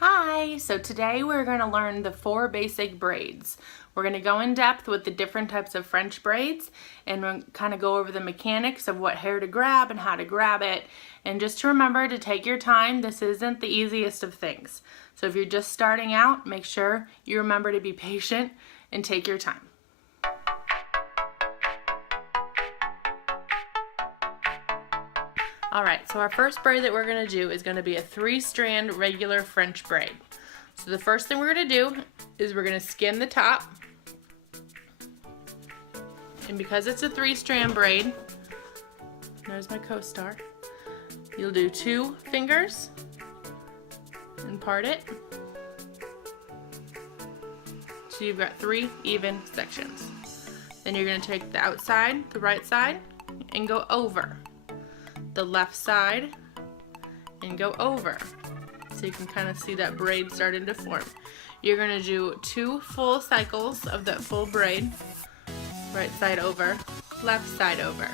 Hi, so today we're going to learn the 4 basic braids. We're going to go in depth with the different types of French braids and we'll kind of go over the mechanics of what hair to grab and how to grab it. And just to remember to take your time, this isn't the easiest of things. So if you're just starting out, make sure you remember to be patient and take your time. Alright, so our first braid that we're going to do is going to be a 3-strand regular French braid. So the first thing we're going to do is we're going to skim the top. And because it's a 3-strand braid, there's my co-star, you'll do 2 fingers and part it. So you've got 3 even sections. Then you're going to take the outside, the right side, and go over. The left side and go over, so you can kind of see that braid starting to form. You're going to do 2 full cycles of that full braid, right side over, left side over.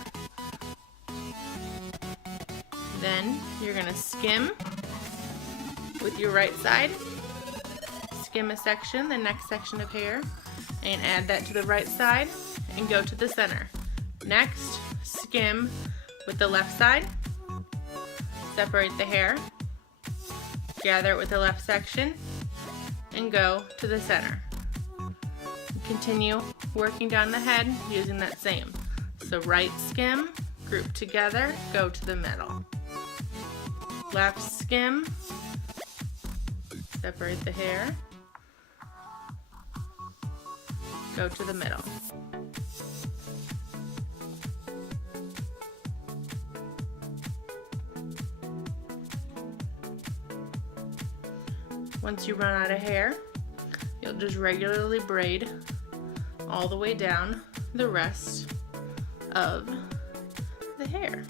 Then you're going to skim with your right side, skim a section, the next section of hair, and add that to the right side and go to the center. Next, skim with the left side, separate the hair, gather it with the left section, and go to the center. Continue working down the head using that same. So right skim, group together, go to the middle. Left skim, separate the hair, go to the middle. Once you run out of hair, you'll just regularly braid all the way down the rest of the hair.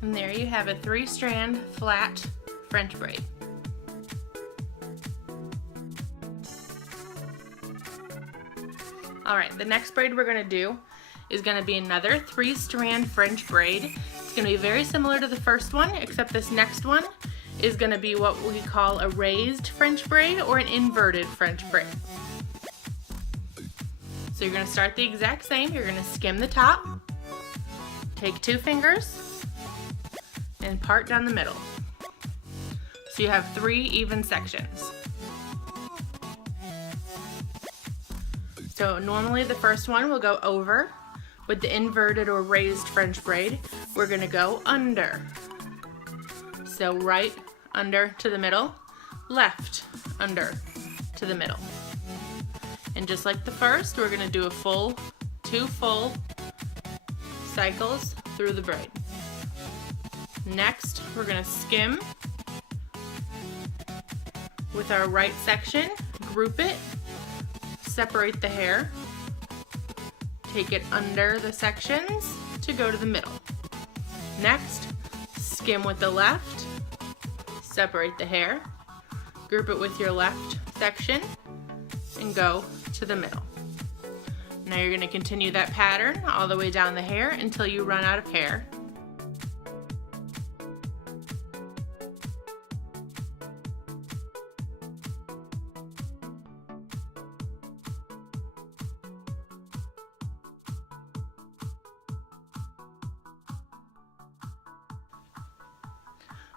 And there you have a 3-strand flat French braid. Alright, the next braid we're going to do is going to be another 3-strand French braid. It's going to be very similar to the first one, except this next one is going to be what we call a raised French braid or an inverted French braid. So you're going to start the exact same. You're going to skim the top, take 2 fingers, and part down the middle. So you have 3 even sections. So normally the first one will go over. With the inverted or raised French braid, we're going to go under. So right under to the middle, left under to the middle. And just like the first, we're going to do a 2 full cycles through the braid. Next, we're going to skim with our right section, group it, separate the hair, take it under the sections to go to the middle. Next, skim with the left, separate the hair, group it with your left section, and go to the middle. Now you're going to continue that pattern all the way down the hair until you run out of hair.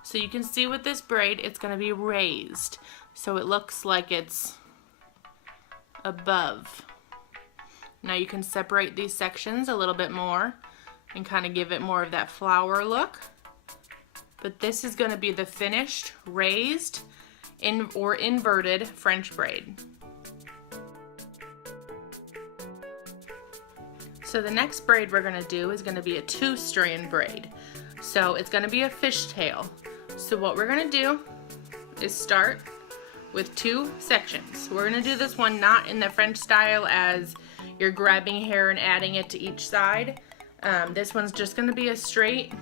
So you can see with this braid, it's going to be raised. So it looks like it's above. Now you can separate these sections a little bit more and kind of give it more of that flower look. But this is going to be the finished, raised, or inverted French braid. So the next braid we're going to do is going to be a 2-strand braid. So it's going to be a fishtail. So what we're going to do is start with 2 sections. We're going to do this one not in the French style as you're grabbing hair and adding it to each side. This one's just going to be a straight,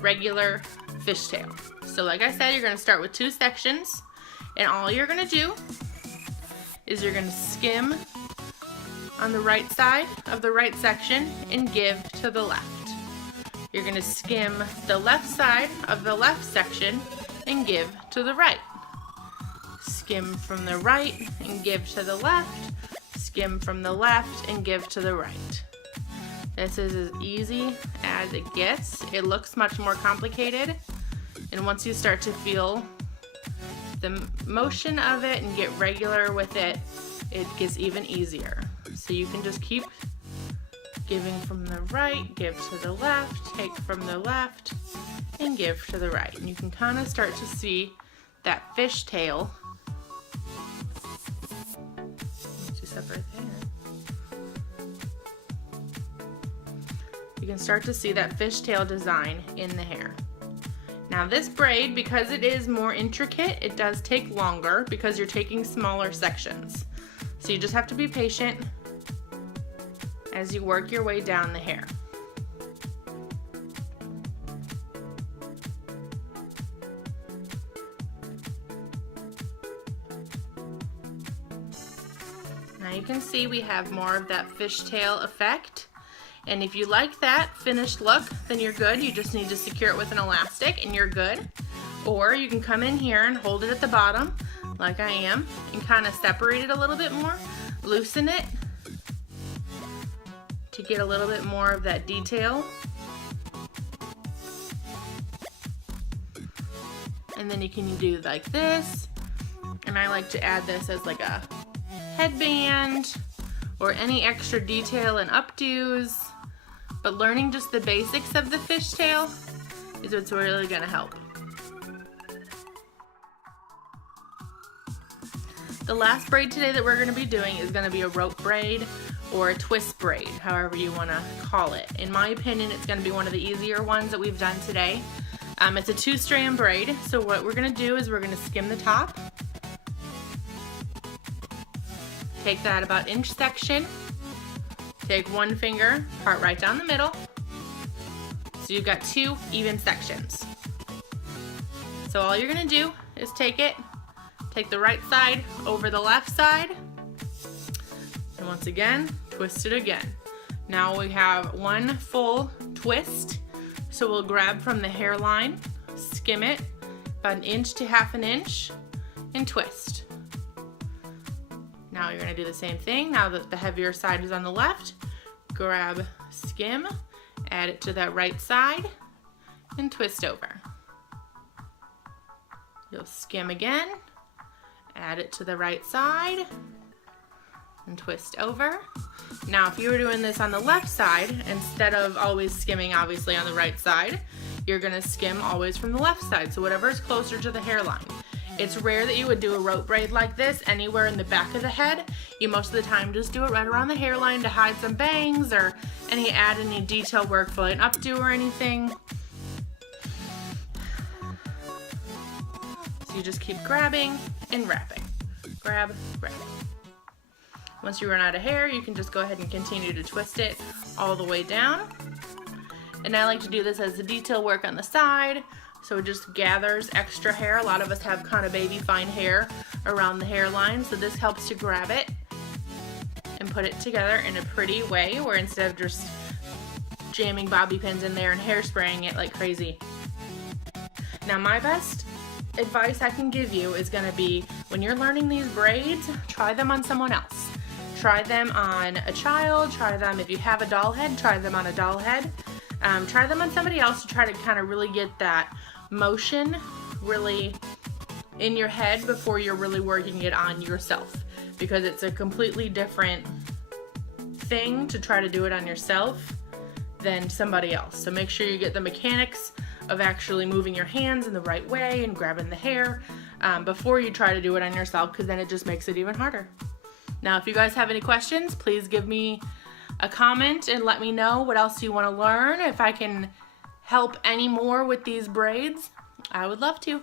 regular fishtail. So like I said, you're going to start with 2 sections, and all you're going to do is you're going to skim on the right side of the right section and give to the left. you're going to skim the left side of the left section and give to the right. Skim from the right and give to the left. Skim from the left and give to the right. This is as easy as it gets. It looks much more complicated, and once you start to feel the motion of it and get regular with it, it gets even easier. So you can just keep giving from the right, give to the left, take from the left, and give to the right. And you can kind of start to see that fishtail. Just up right there. You can start to see that fishtail design in the hair. Now this braid, because it is more intricate, it does take longer because you're taking smaller sections. So you just have to be patient as you work your way down the hair. Now you can see we have more of that fishtail effect. And if you like that finished look, then you're good. You just need to secure it with an elastic and you're good. Or you can come in here and hold it at the bottom, like I am, and kind of separate it a little bit more, loosen it to get a little bit more of that detail. And then you can do like this, and I like to add this as like a headband or any extra detail and updos. But learning just the basics of the fishtail is what's really gonna help. The last braid today that we're gonna be doing is gonna be a rope braid or a twist braid, however you wanna call it. In my opinion, it's gonna be one of the easier ones that we've done today. It's a 2-strand braid, so what we're gonna do is we're gonna skim the top, take that about inch section, take one finger, part right down the middle, so you've got 2 even sections. So all you're gonna do is take the right side over the left side, and once again, twist it again. Now we have one full twist, so we'll grab from the hairline, skim it about 1 inch to 1/2 inch, and twist. Now you're gonna do the same thing. Now that the heavier side is on the left, grab, skim, add it to that right side, and twist over. You'll skim again, add it to the right side, and twist over. Now if you were doing this on the left side, instead of always skimming obviously on the right side, you're gonna skim always from the left side, so whatever is closer to the hairline. It's rare that you would do a rope braid like this anywhere in the back of the head. You most of the time just do it right around the hairline to hide some bangs or add any detail work for an updo or anything. So you just keep grabbing and wrapping. Grab, grab. Once you run out of hair, you can just go ahead and continue to twist it all the way down. And I like to do this as the detail work on the side, so it just gathers extra hair. A lot of us have kind of baby fine hair around the hairline, so this helps to grab it and put it together in a pretty way, where instead of just jamming bobby pins in there and hairspraying it like crazy. Now my best advice I can give you is gonna be, when you're learning these braids, try them on someone else. Try them on a child, try them if you have a doll head, try them on a doll head. Try them on somebody else to try to kind of really get that motion really in your head before you're really working it on yourself, because it's a completely different thing to try to do it on yourself than somebody else. So make sure you get the mechanics of actually moving your hands in the right way and grabbing the hair before you try to do it on yourself, because then it just makes it even harder. Now if you guys have any questions, please give me a comment and let me know what else you want to learn. If I can help any more with these braids, I would love to.